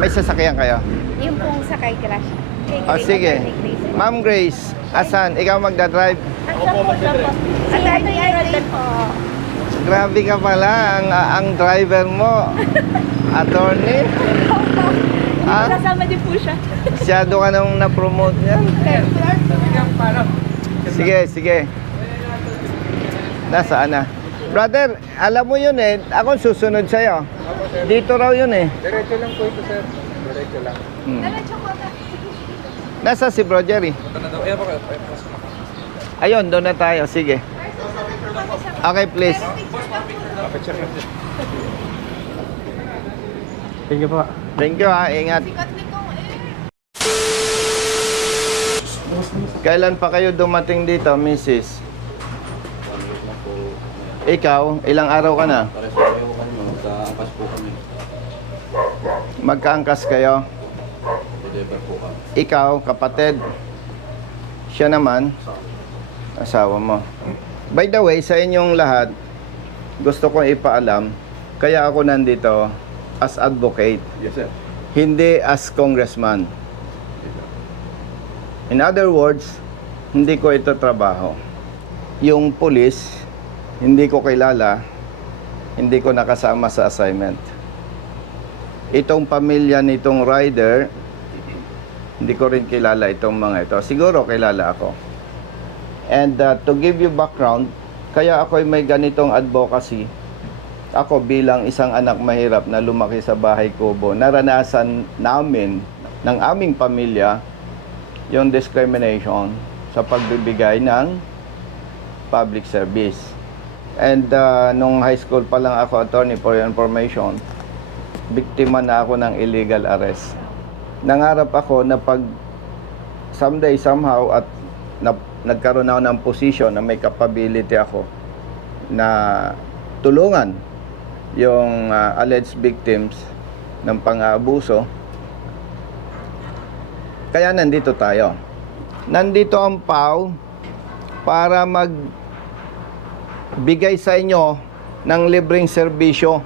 May sasakyan kayo? Yung pong sakay crash. O sige. Ma'am Grace, asan? Ikaw magdadrive? Ako po, siya po. Ang dami ay po. Grabe ka pala, ang, ang driver mo. Attorney? Ha? Kasama din po siya. Masyado ka nang na-promote niya. Sige, sige. Nasaan na? Brother, alam mo yun eh. Ako susunod sa'yo. Dito raw yun eh. Diretso lang po ito, sir. Diretso lang. Hmm. Nasa si Bro Jerry? Ayun, doon na tayo. Sige. Okay, please. Thank you po. Thank you ha. Ingat. Kailan pa kayo dumating dito, Mrs.? Ikaw, ilang araw ka na? Pares pareho kami, magkaangkas po kami. Magkaangkas kayo? Deliver po kami. Ikaw, kapatid. Siya naman, asawa mo. By the way, sa inyong lahat, gusto kong ipaalam, kaya ako nandito as advocate, Yes, sir. hindi as congressman. In other words, hindi ko ito trabaho. Yung police, hindi ko kilala, hindi ko nakasama sa assignment. Itong pamilya nitong rider, hindi ko rin kilala itong mga ito. Siguro kilala ako. And uh, to give you background, kaya ako may ganitong advocacy. Ako bilang isang anak mahirap na lumaki sa bahay kubo, naranasan namin ng aming pamilya yung discrimination sa pagbibigay ng public service. And uh, nung high school pa lang ako, attorney for your information, biktima na ako ng illegal arrest. Nangarap ako na pag someday somehow at na, nagkaroon ako ng position na may capability ako na tulungan yung uh, alleged victims ng pang-aabuso. Kaya nandito tayo. Nandito ang PAW para mag bigay sa inyo ng libreng serbisyo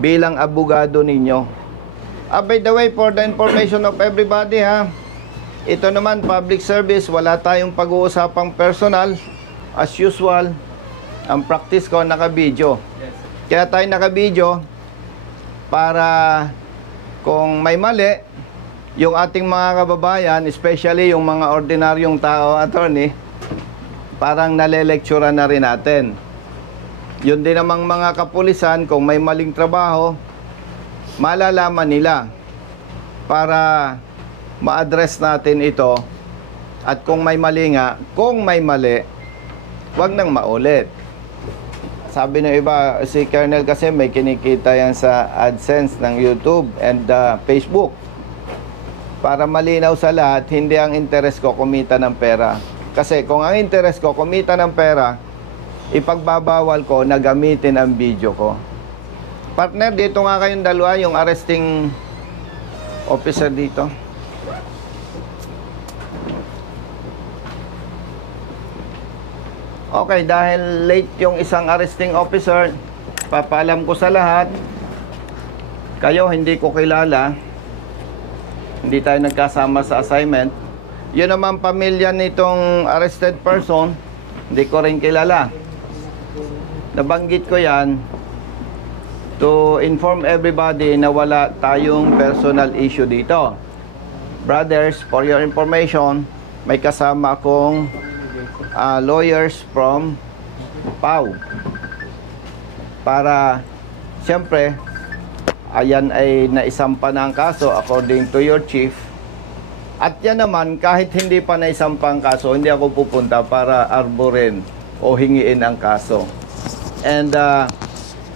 bilang abogado ninyo. Ah, by the way, for the information of everybody ha, ito naman public service, wala tayong pag-uusapang personal. As usual, ang practice ko naka-video. Kaya tayo naka-video para kung may mali, yung ating mga kababayan, especially yung mga ordinaryong tao, attorney, parang nalelektura na rin natin. Yun din namang mga kapulisan, kung may maling trabaho, malalaman nila para ma-address natin ito at kung may mali nga, kung may mali, wag nang maulit. Sabi ng iba, si Colonel kasi may kinikita yan sa AdSense ng YouTube and uh, Facebook. Para malinaw sa lahat, hindi ang interest ko kumita ng pera. Kasi kung ang interest ko kumita ng pera, ipagbabawal ko na gamitin ang video ko. Partner, dito nga kayong dalawa, yung arresting officer dito. Okay, dahil late yung isang arresting officer, papalam ko sa lahat, kayo hindi ko kilala, hindi tayo nagkasama sa assignment. Yun naman pamilya nitong arrested person, hindi ko rin kilala. Nabanggit ko yan to inform everybody na wala tayong personal issue dito. Brothers, for your information, may kasama akong uh, lawyers from PAW. Para, siyempre, ayan ay naisampa na ang kaso according to your chief. At yan naman, kahit hindi pa naisampa ang kaso, hindi ako pupunta para arborin o hingiin ang kaso. And uh,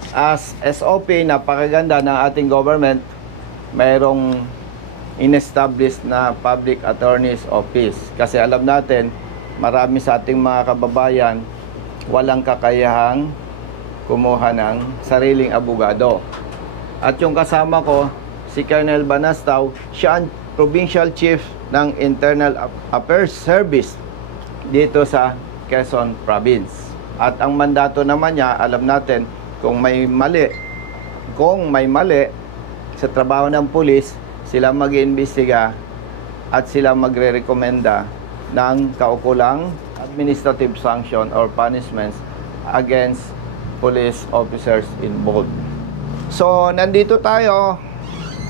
as SOP, napakaganda ng ating government, mayroong in-establish na Public Attorney's Office. Kasi alam natin, marami sa ating mga kababayan walang kakayahang kumuha ng sariling abogado. At yung kasama ko, si Colonel Banastaw, siya ang Provincial Chief ng Internal Affairs Service dito sa Quezon Province. At ang mandato naman niya, alam natin, kung may mali, kung may mali, sa trabaho ng pulis, sila mag-iimbestiga at sila magre-recommenda ng kaukulang administrative sanction or punishments against police officers involved. So, nandito tayo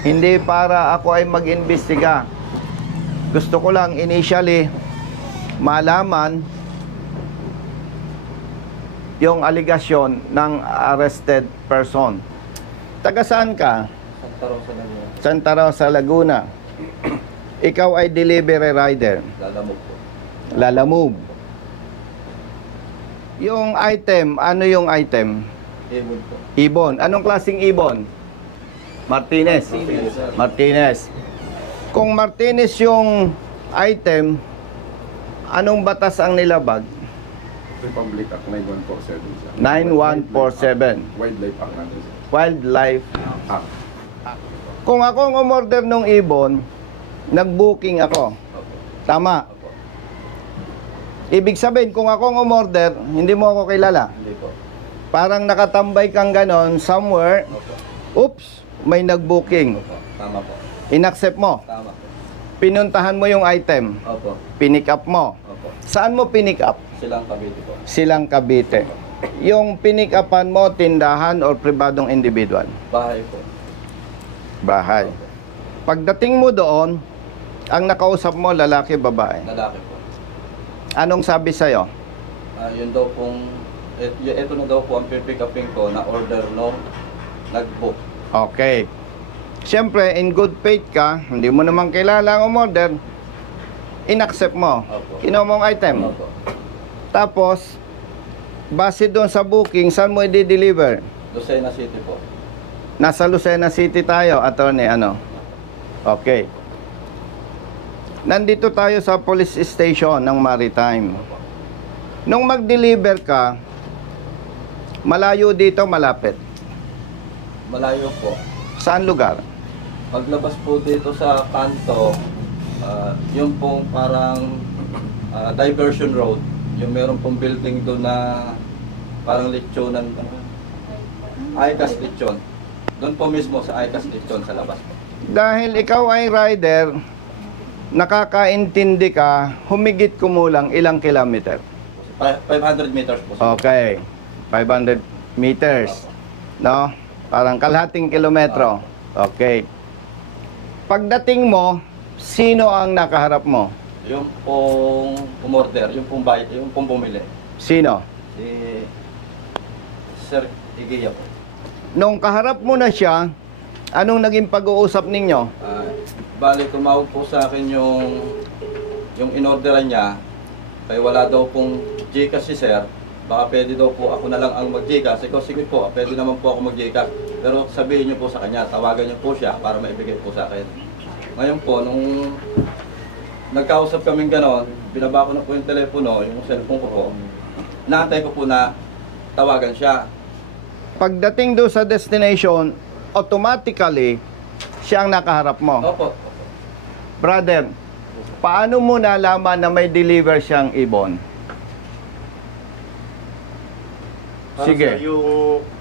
hindi para ako ay mag-imbestiga. Gusto ko lang initially malaman yung aligasyon ng arrested person. Taga saan ka? Santa Rosa na niya. Santa Rosa, Laguna. Ikaw ay delivery rider. Lalamog po. Lalamove. Yung item, ano yung item? Ibon po. Ibon. Anong klaseng ibon? Martinez. Martinez. Kung Martinez yung item, anong batas ang nilabag? Republic Act 9147 sir. 9147. Wildlife Act natin. Wildlife. Act. Kung ako ang umorder ng ibon, nag-booking ako. Tama. Ibig sabihin, kung ako ang umorder, hindi mo ako kilala. Hindi po. Parang nakatambay kang ganon somewhere, oops, may nag-booking. Opo. Tama po. Inaccept mo. Tama po. Pinuntahan mo yung item. Opo. Pinick up mo. Opo. Saan mo pinick up? Silang Cavite po. Silang Cavite. Yung pinick upan mo, tindahan or pribadong individual? Bahay po. Bahay. Pagdating mo doon, ang nakausap mo, lalaki, babae. Lalaki po. Anong sabi sa'yo? Ah, yun daw pong, et, eto na daw po ang pipick upin ko na order no nag-book. Okay. Siyempre, in good faith ka, hindi mo naman kilala ang umorder, inaccept mo. Opo. Kinuha mong item. Opo. Tapos, base doon sa booking, saan mo i-deliver? Lucena City po. Nasa Lucena City tayo, attorney, ano? Okay. Nandito tayo sa police station ng Maritime. Nung mag-deliver ka, malayo dito, malapit. Malayo po. Saan lugar? Paglabas po dito sa kanto, ah, yung pong parang ah, diversion road, yung meron pong building doon na parang lechonan, ano, ICAS lechon. Doon po mismo sa ICAS lechon sa labas po. Dahil ikaw ay rider, nakakaintindi ka, humigit kumulang ilang kilometer. Fi- 500 meters po. sir. Okay. 500 meters. No? Parang kalahating kilometro. Okay. Pagdating mo, sino ang nakaharap mo? Yung pong umorder, yung pong buy, yung pong bumili. Sino? Si Sir Igiya po. Nung kaharap mo na siya, anong naging pag-uusap ninyo? Ah, bali, tumawag po sa akin yung yung inorderan niya. Kaya wala daw pong Gcash si Sir. Baka pwede daw po ako na lang ang mag-Gcash. Ikaw, sige po, pwede naman po ako mag-Gcash. Pero sabihin niyo po sa kanya, tawagan niyo po siya para maibigay po sa akin. Ngayon po, nung nagkausap kaming ganon, binaba ko na po yung telepono, yung cellphone ko po. Naantay ko po na tawagan siya. Pagdating do sa destination, automatically, siya ang nakaharap mo. Opo. Brother, paano mo nalaman na may deliver siyang ibon? Ano, Sige. Sir, yung,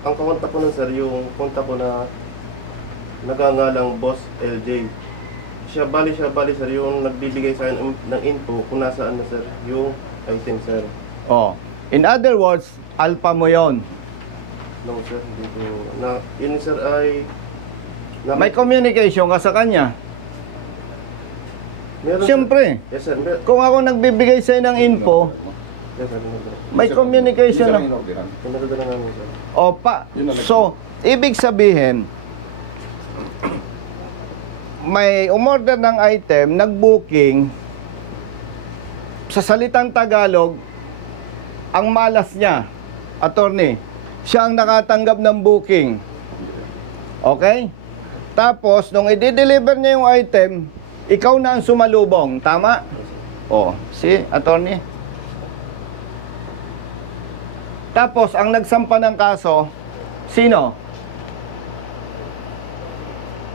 ang kakontak ko nun, sir, yung kontak ko na nagangalang Boss LJ. Siya, bali siya, bali sir, yung nagbibigay sa akin ng- ng info kung nasaan na sir, yung item sir. Oh. In other words, alpha mo yon. No sir, hindi ko, na, yun sir ay, na, May communication ka sa kanya. meron, sir. Siyempre, Yes sir, mer- kung ako nagbibigay sa'yo ng info, yes sir, meron, sir. May communication na. lang inorderan. Pinagdala namin sir. O pa. Yun ang nag- So, ibig sabihin, may umorder ng item, nag-booking, sa salitang Tagalog, ang malas niya, attorney, siya ang nakatanggap ng booking. Okay? Tapos, nung i-deliver niya yung item, ikaw na ang sumalubong. Tama? O, si attorney? Tapos, ang nagsampa ng kaso, sino?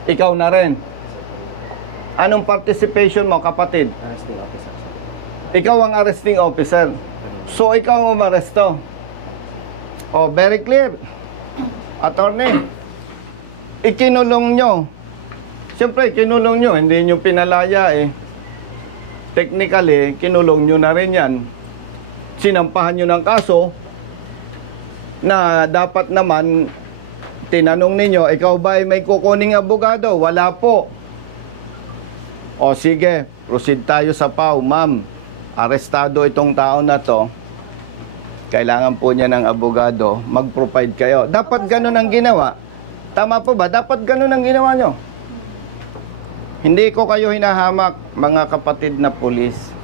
Ikaw na rin. Anong participation mo, kapatid? Arresting officer. Ikaw ang arresting officer. So, ikaw ang umaresto. Oh, very clear. Attorney, ikinulong nyo Siyempre, kinulong nyo, hindi nyo pinalaya eh. Technically, kinulong nyo na rin yan. Sinampahan nyo ng kaso na dapat naman tinanong ninyo, ikaw ba ay may kukuning abogado? Wala po. O sige, proceed tayo sa PAW. Ma'am, arestado itong tao na to. Kailangan po niya ng abogado. Mag-provide kayo. Dapat ganun ang ginawa. Tama po ba? Dapat ganun ang ginawa nyo. Hindi ko kayo hinahamak, mga kapatid na pulis.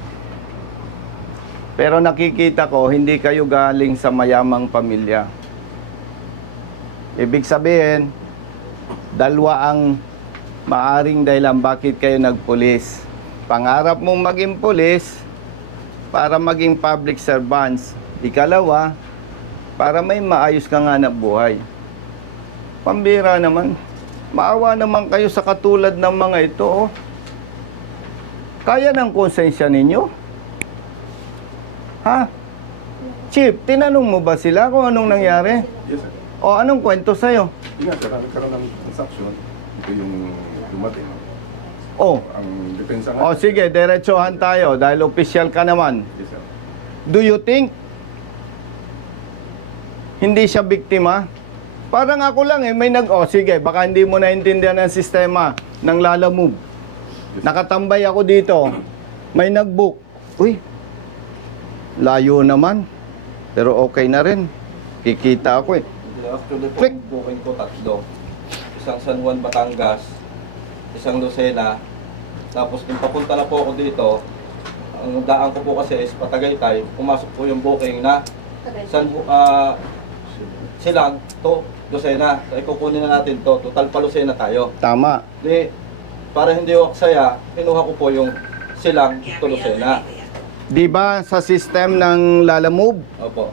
Pero nakikita ko, hindi kayo galing sa mayamang pamilya. Ibig sabihin, dalawa ang maaring dahilan bakit kayo nagpulis. Pangarap mong maging pulis para maging public servants. Ikalawa, para may maayos kang hanap buhay. Pambira naman. Maawa naman kayo sa katulad ng mga ito. oh. Kaya ng konsensya ninyo? Ha? Chief, tinanong mo ba sila kung anong nangyari? Yes, sir. O anong kwento sa'yo? Nga, sir, nagkaroon ng transaction, ito yung dumating. Oh, Ang depensa o nga. sige, diretsohan tayo dahil official ka naman. Yes, sir. Do you think hindi siya biktima? Parang ako lang eh, may nag, oh sige, baka hindi mo naintindihan ang sistema ng Lala Move. Nakatambay ako dito, may nag-book. Uy, layo naman. Pero okay na rin. Kikita ako eh. Actually po, Click. booking ko tatlo. Isang San Juan, Batangas, isang Lucena, tapos nung papunta na po ako dito, ang daan ko po kasi is Patagaytay, pumasok po yung booking na San ah Silang to Lucena. So, ikukunin na natin to. Total pa Lucena tayo. Tama. Di, para hindi ako saya, kinuha ko po yung Silang to Lucena. Di ba sa system ng Lala Move, Opo,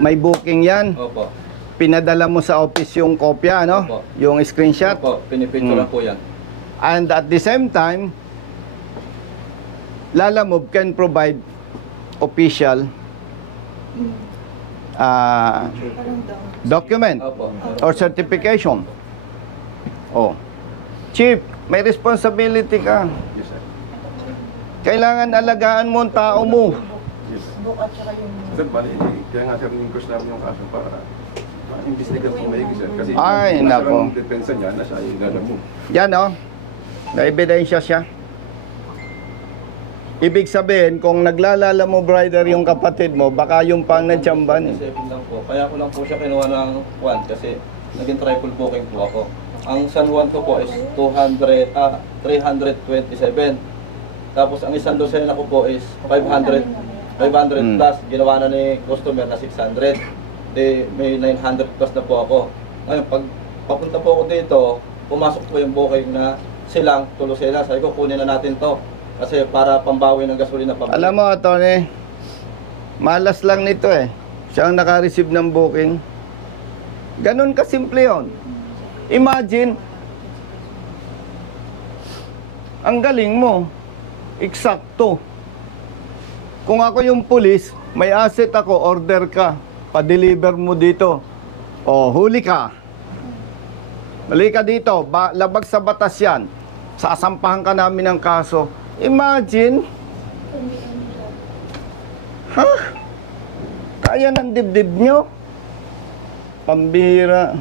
may booking yan. opo, Pinadala mo sa office yung kopya, no? Opo. Yung screenshot. opo, pinipicture Hmm. po yan. And at the same time, Lala Move can provide official uh, document Opo, or certification. Oh. Chief, may responsibility ka. Yes, sir. Kailangan alagaan mo ang tao mo. Sir, bali, kaya nga sir, in-inquest namin yung kaso para ma-investigan po maigi, sir. Kasi Ay, nako. ang depensa niya, nasa yung lala mo. Yan oh. Na-ebidensya siya. Ibig sabihin, kung naglalala mo, brother, yung kapatid mo, baka yung pang natsamban eh. Seven lang po. Kaya ko lang po siya kinuha ng one kasi naging triple booking po ako. Ang San Juan ko po is 200, ah, 327. Tapos ang isang dosena ko po is 500, 500 Hmm. plus. Ginawa na ni customer na 600. Di, may 900 plus na po ako. Ngayon, pag papunta po ako dito, pumasok po yung booking na silang tulusena. Sabi ko, kunin na natin to. Kasi para pambawi ng gasolina pabalik. Alam mo, Tony, malas lang nito eh. Siya ang naka-receive ng booking. Ganun kasimple yun. Imagine, ang galing mo. Eksakto. Kung ako yung pulis, may asset ako, order ka, pa-deliver mo dito. O, huli ka. Mali ka dito, ba, labag sa batas yan. Sasampahan ka namin ng kaso. Imagine, ha? Kaya ng dibdib nyo? Pambira.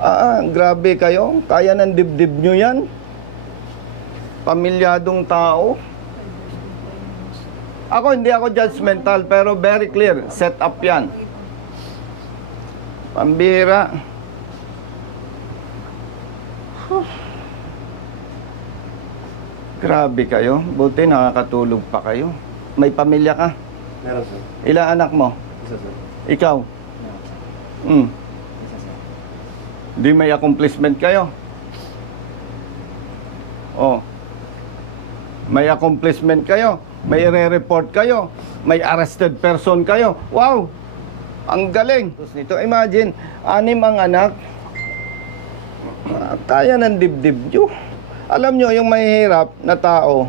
Ah, ah, grabe kayo. Kaya ng dibdib nyo yan? Pamilyadong tao. Ako, hindi ako judgmental, pero very clear. Set up yan. Pambira. Huh. Grabe kayo. Buti nakakatulog pa kayo. May pamilya ka. Meron sir. Ilang anak mo? Isa sir. Ikaw? Hmm. Di may accomplishment kayo? Oh. May accomplishment kayo? May re-report kayo? May arrested person kayo? Wow! Ang galing! Nito, imagine, anim ang anak. Kaya ng dibdib nyo. Alam nyo, yung mahihirap na tao,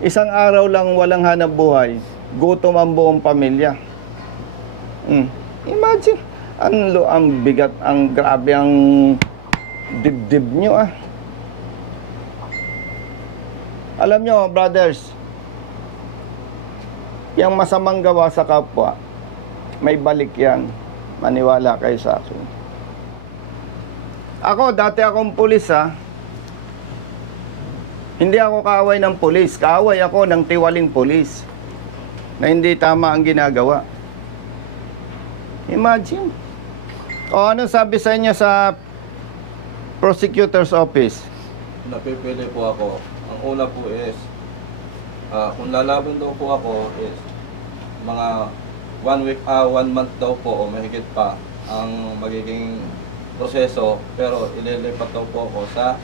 isang araw lang walang hanap buhay, gutom ang buong pamilya. Mm. Imagine, ang, ang bigat, ang grabe ang dibdib nyo ah. Alam nyo, brothers, yung masamang gawa sa kapwa, may balik yan. Maniwala kayo sa akin. Ako, dati akong pulis ha. Hindi ako kaaway ng pulis. Kaaway ako ng tiwaling pulis na hindi tama ang ginagawa. Imagine. O ano sabi sa inyo sa prosecutor's office? Napipili po ako. Una po is, ah, kung lalaban daw po ako is, mga one week, ah, one month daw po o mahigit pa ang magiging proseso pero ililipat daw po ako sa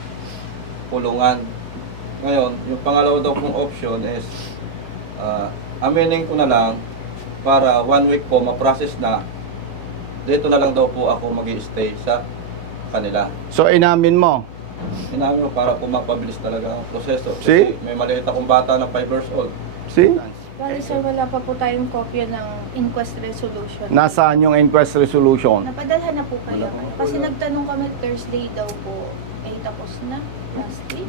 kulungan. Ngayon, yung pangalawa daw pong option is ah, aminin ko na lang para one week po ma-process na dito na lang daw po ako mag stay sa kanila. So inamin mo. Inamin mo para po mapabilis talaga ang proseso. See? Kasi may maliit akong bata na 5 years old. See? Bali sir, wala pa po tayong kopya ng inquest resolution. Nasaan yung inquest resolution? Napadalhan na po kayo. Wala. Kasi nagtanong kami Thursday daw po. Eh, tapos na. Last week.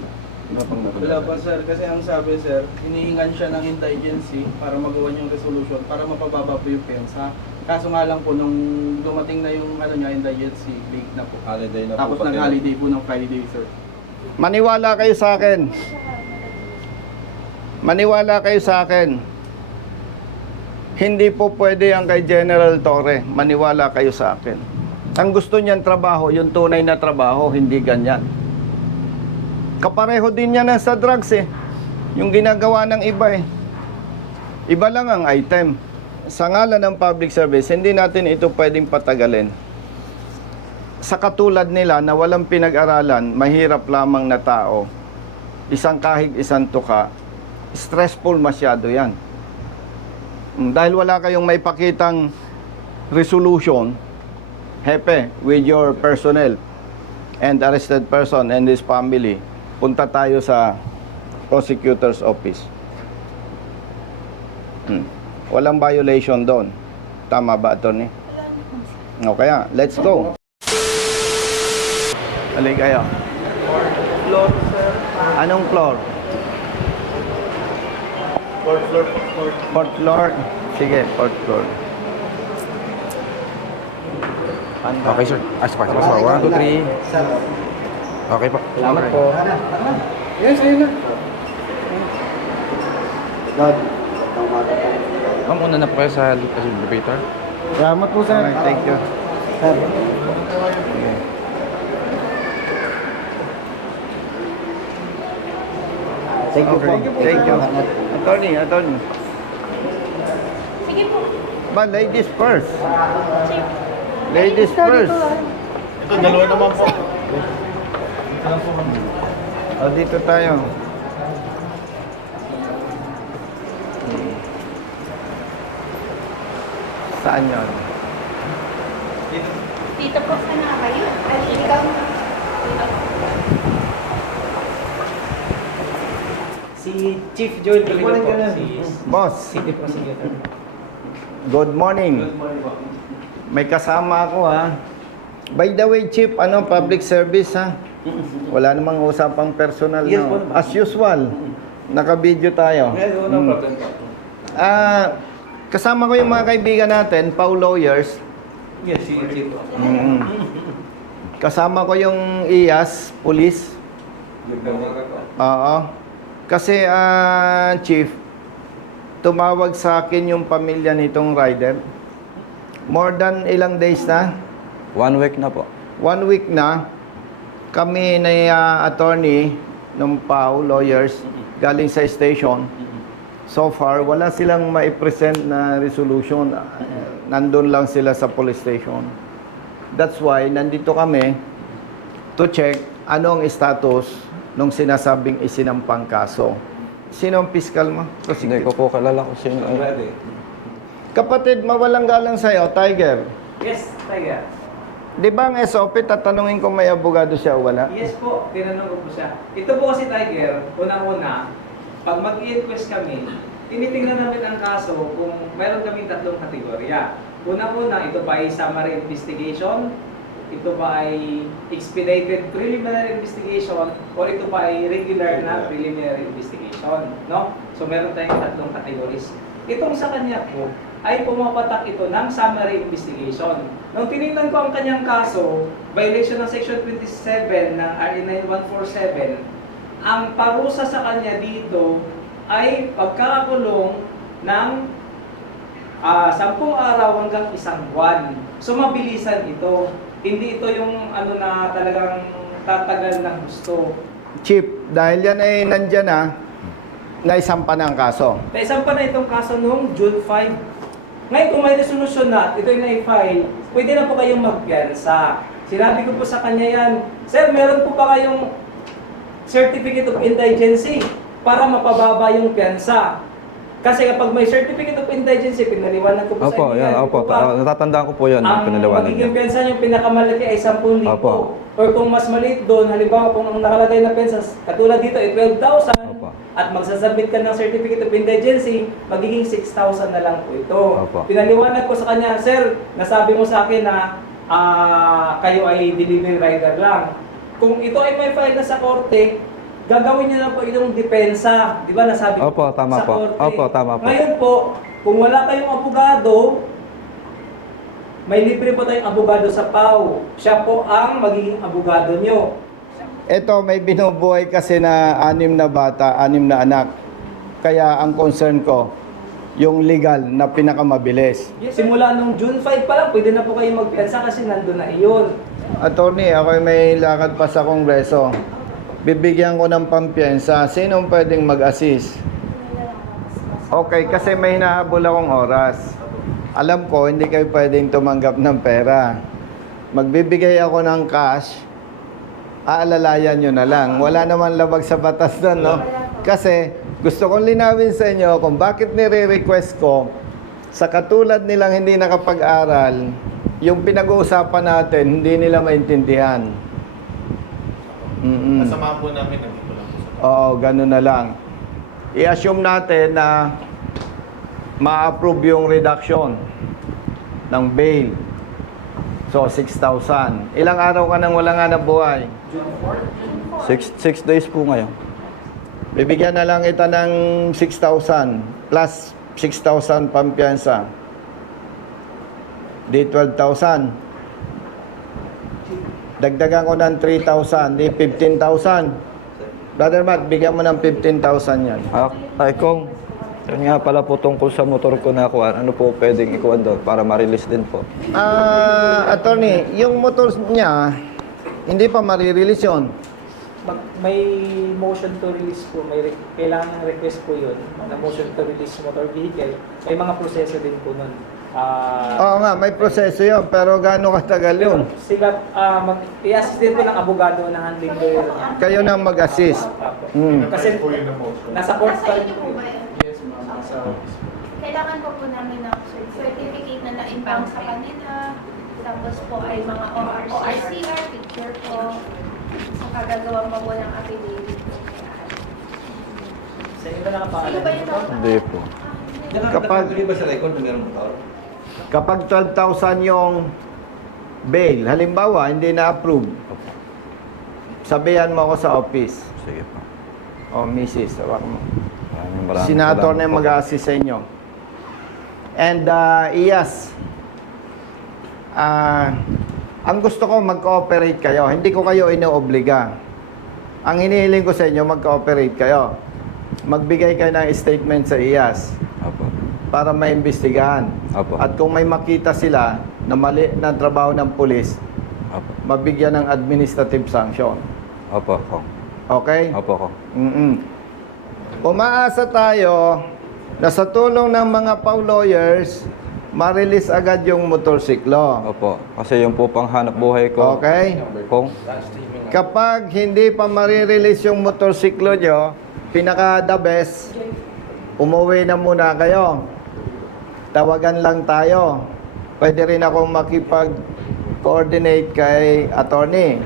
Wala pa sir, kasi ang sabi sir, hinihingan siya ng indigency para magawa yung resolution para mapababa po yung pensa. Kaso nga lang po, nung dumating na yung ano niya, indigency, late na po. Holiday na Tapos po. pati. nag-holiday po ng Friday sir. Maniwala kayo sa akin. Maniwala kayo sa akin. Hindi po pwede ang kay General Torre. Maniwala kayo sa akin. Ang gusto niyan trabaho, yung tunay na trabaho, hindi ganyan. Kapareho din yan sa drugs eh. Yung ginagawa ng iba eh. Iba lang ang item. Sa ngalan ng public service, hindi natin ito pwedeng patagalin. Sa katulad nila na walang pinag-aralan, mahirap lamang na tao, isang kahig, isang tuka, stressful masyado yan. Mm, Dahil wala kayong may pakitang resolution, hepe, with your personnel and arrested person and his family, punta tayo sa prosecutor's office. Hmm. Walang violation doon. Tama ba, attorney? O kaya, let's go. Halika kayo. Floor sir. Anong floor? Fourth floor. Fourth. Floor? Sige, fourth floor. Okay, sir. As far as One, two, three. Okay po. Salamat po. Yes, ayun na. Ma'am, una na po kayo sa elevator. Salamat po, sir. thank you. Sige. Thank you po. Thank you. Attorney, attorney. Sige po. But ladies first. Chief. Ladies first. Ito, dalawa naman po. O, dito tayo. Saan yun? Dito po sana kayo. Ay, ikaw. Si Chief Joel Toledo po, si Boss, City Prosecutor. good morning. May kasama ako ha. By the way, Chief, ano, public service ha? Wala namang usapang personal Yes, no? po. As usual, naka-video tayo. Yes, no Mm. problem po. Ah, kasama ko yung mga kaibigan natin, Pau Lawyers. Yes, si. Mm. Kasama ko yung IAS, police. Oo. Kasi, ah, Chief, tumawag sa akin yung pamilya nitong rider. More than ilang days na? One week na po. One week na, kami na ah, attorney ng PAO, lawyers, galing sa station. So far, wala silang ma-present na resolution. Nandun lang sila sa police station. That's why, nandito kami to check anong status nung sinasabing isinampang kaso. Sino ang piskal mo? Hindi ko po kalala kung sino. Ready? Kapatid, mawalang galang sa'yo, Tiger. Yes, Tiger. Di ba ang SOP, tatanungin kung may abogado siya o wala? Yes po, tinanong ko po siya. Ito po kasi Tiger, unang-una, pag mag-inquest kami, tinitingnan namin ang kaso kung meron kaming tatlong kategorya. Unang-una, ito pa ay summary investigation, ito ba ay expedited preliminary investigation or ito ba ay regular na preliminary investigation, no? So meron tayong tatlong categories. Itong sa kanya po ay pumapatak ito ng summary investigation. Nung tinignan ko ang kanyang kaso, violation ng section 27 ng RA 9147, ang parusa sa kanya dito ay pagkakakulong ng ah 10 araw hanggang isang buwan. So mabilisan ito. Hindi ito yung ano na talagang tatagal ng gusto. Chief, dahil yan ay nandyan na, naisampa na ang kaso. Naisang pa na itong kaso noong June 5. Ngayon kung may resolution na, ito yung na-file, pwede na po kayong magpiyansa. Sinabi ko po sa kanya yan, Sir, meron po ba kayong Certificate of Indigency para mapababa yung piyansa? Kasi kapag may Certificate of Indigency, pinaliwanag ko po sa Opo, inyo yan, opo. di po ba? Ah, natatandaan ko po yan, ang pinaliwanag magiging pensa yung pinakamalaki ay 10,000. Opo. Or kung mas maliit doon, halimbawa kung ang nakalagay na pensa, katulad dito ay 12,000, Opo. at magsasubmit ka ng Certificate of Indigency, magiging 6,000 na lang po ito. Opo. Pinaliwanag ko sa kanya, Sir, nasabi mo sa akin na ah, kayo ay delivery rider lang. Kung ito ay may file na sa korte, gagawin niyo na po itong depensa. Di ba nasabi ko Opo, tama sa po. korte? Opo, tama po. Ngayon po, kung wala kayong abogado, may libre po tayong abogado sa PAW. Siya po ang magiging abogado nyo. Ito, may binubuhay kasi na anim na bata, anim na anak. Kaya ang concern ko, yung legal na pinakamabilis. Simula nung June 5 pa lang, pwede na po kayo magpiansa kasi nandun na iyon. Attorney, ako may lakad pa sa kongreso. Bibigyan ko ng pampiyansa. Sinong pwedeng mag-assist? Okay, kasi may hinahabol akong oras. Alam ko, hindi kayo pwedeng tumanggap ng pera. Magbibigay ako ng cash, aalalayan nyo na lang. Wala naman labag sa batas doon, no? Kasi gusto kong linawin sa inyo kung bakit nire-request ko sa katulad nilang hindi nakapag-aral, yung pinag-uusapan natin, hindi nila maintindihan. Mm-mm. Kasama po namin nandito lang Oo, ganun na lang. I-assume natin na ma-approve yung reduction ng bail. So, 6,000. Ilang araw ka nang wala nga na buhay? Six, six days po ngayon. Bibigyan na lang kita ng 6,000 plus 6,000 pampiyansa. Di 12,000. Dagdagan ko ng 3,000, di 15,000. Brother Matt, bigyan mo ng 15,000 yan. Ah, ay kung, yun nga pala po tungkol sa motor ko na kuha, ano po pwedeng ikuha doon para ma-release din po. Ah, attorney, yung motor niya, hindi pa marirelease yun. Mag- may motion to release po, may re- kailangan ng request po yun na motion to release motor vehicle. May mga proseso din po nun. Ah, Oo nga, may proseso yun, pero gaano katagal yun? sila, ah, mag, i-assist din po ng abogado ng handling lawyer niya. Kayo na mag-assist. Apo. Hmm. Kasi nasa court Nasa pa rin inyo po po yun. ba yun? Yes, ma'am. Sa office po. Kailangan po po namin ng certificate na na-impound sa kanila. Tapos po ay mga ORCR, picture po. Saka gagawa pa po ng affidavit po. Sa iba nakapangalan. Sino ba yung tawag? Hindi po. Kapag- ba sa record na meron motor? Kapag 12,000 yung bail, halimbawa, hindi na-approve, sabihan mo ako sa office. Sige po. O, misis, hawak mo. Maraming maraming Senator na salamat yung po. mag-assist sa inyo. And, uh, Iyas, ah, ang gusto ko, mag-cooperate kayo. Hindi ko kayo inoobliga. Ang hinihiling ko sa inyo, mag-cooperate kayo. Magbigay kayo ng statement sa Opo. Para maimbestigahan. Opo. At kung may makita sila na mali na trabaho ng pulis, Opo. mabigyan ng administrative sanction. Opo, kong. Okay? Opo, kong. mm Umaasa tayo na sa tulong ng mga PAW lawyers, ma-release agad yung motorsiklo. Opo. Kasi yung po pang hanap buhay ko. Okay? Kong. Kapag hindi pa marirelease yung motorsiklo nyo, pinaka-the best, umuwi na muna kayo. Tawagan lang tayo. Pwede rin akong makipag-coordinate kay attorney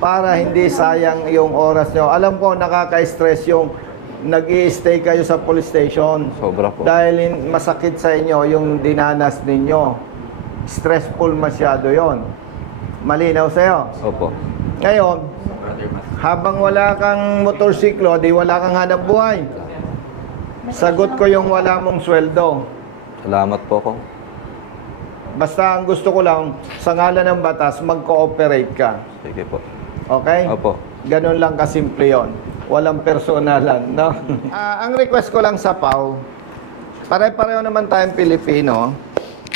para hindi sayang yung oras nyo. Alam ko, nakaka-stress yung nag stay kayo sa police station Sobra po. dahil masakit sa inyo yung dinanas ninyo. Stressful masyado yon. Malinaw sa'yo. Opo. Ngayon, habang wala kang motorsiklo, di wala kang hanap buhay. Sagot ko yung wala mong sweldo. Salamat po ko. Basta ang gusto ko lang, sa ngalan ng batas, mag-cooperate ka. Sige po. Okay? Opo. Ganun lang kasimple yon. Walang personalan, no? Ah, ang request ko lang sa PAW, pare-pareho naman tayong Pilipino.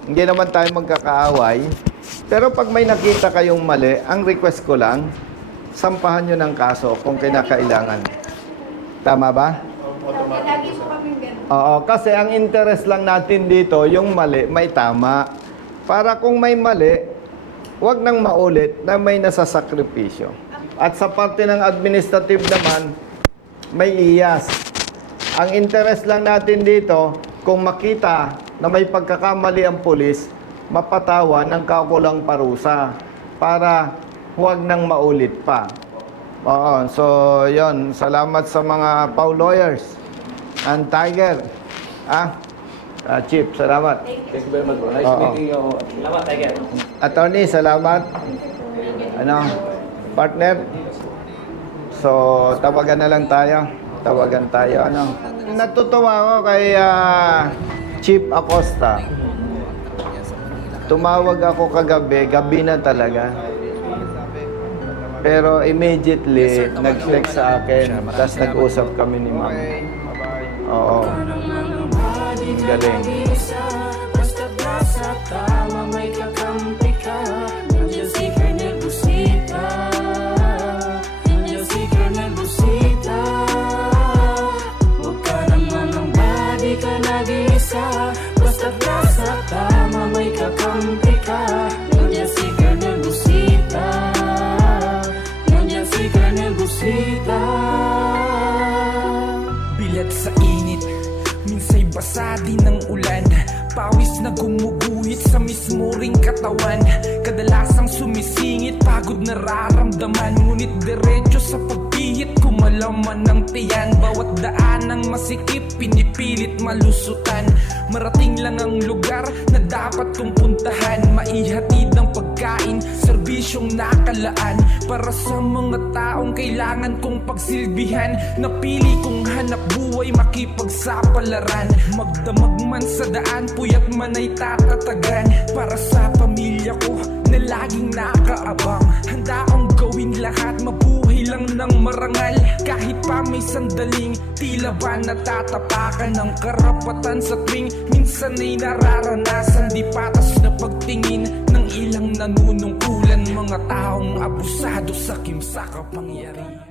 Hindi naman tayo magkakaaway. Pero pag may nakita kayong mali, ang request ko lang, sampahan nyo ng kaso kung kinakailangan. Tama ba? Lagi po kami ganun. Oo, kasi ang interest lang natin dito, yung mali, may tama. Para kung may mali, wag nang maulit na may nasasakripisyo. At sa parte ng administrative naman, may iyas. Ang interest lang natin dito, kung makita na may pagkakamali ang pulis, mapatawa ng kakulang parusa para huwag nang maulit pa. Oo, so yon Salamat sa mga PAW lawyers and Tiger. Ah, ah, Chief, salamat. Thank you very much bro. Nice Oo. meeting you. Salamat, Tiger. Attorney, salamat. Ano, partner? So, tawagan na lang tayo. Tawagan tayo, ano. Natutuwa ako kay ah, Chief Acosta. Tumawag ako kagabi, gabi na talaga. Pero immediately, nag-text sa akin, tapos nag-usap kami ni ma'am. Oo. Galing. Basta nasa tama may na gumuguhit sa mismo ring katawan Kadalasang sumisingit, pagod nararamdaman Ngunit diretso sa pagpihit, kumalaman ng tiyan. Bawat daan ng masikip, pinipilit malusutan. Marating lang ang lugar na dapat kong puntahan. Maihatid ang pagkain, serbisyong nakalaan. Para sa mga taong kailangan kong pagsilbihan Napili kong hanap buhay makipagsapalaran. Magdamag man sa daan, puyat man ay tatatagan. Para sa pamilya ko na laging nakaabang Handa akong gawin lahat, mabuhay lang ng marangal. Kahit pa may sandaling tila ba natatapakan ng karapatan sa tuwing Minsan ay nararanasan di patas na pagtingin Ng ilang nanunungkulan mga taong abusado sa kimsa kapangyarihan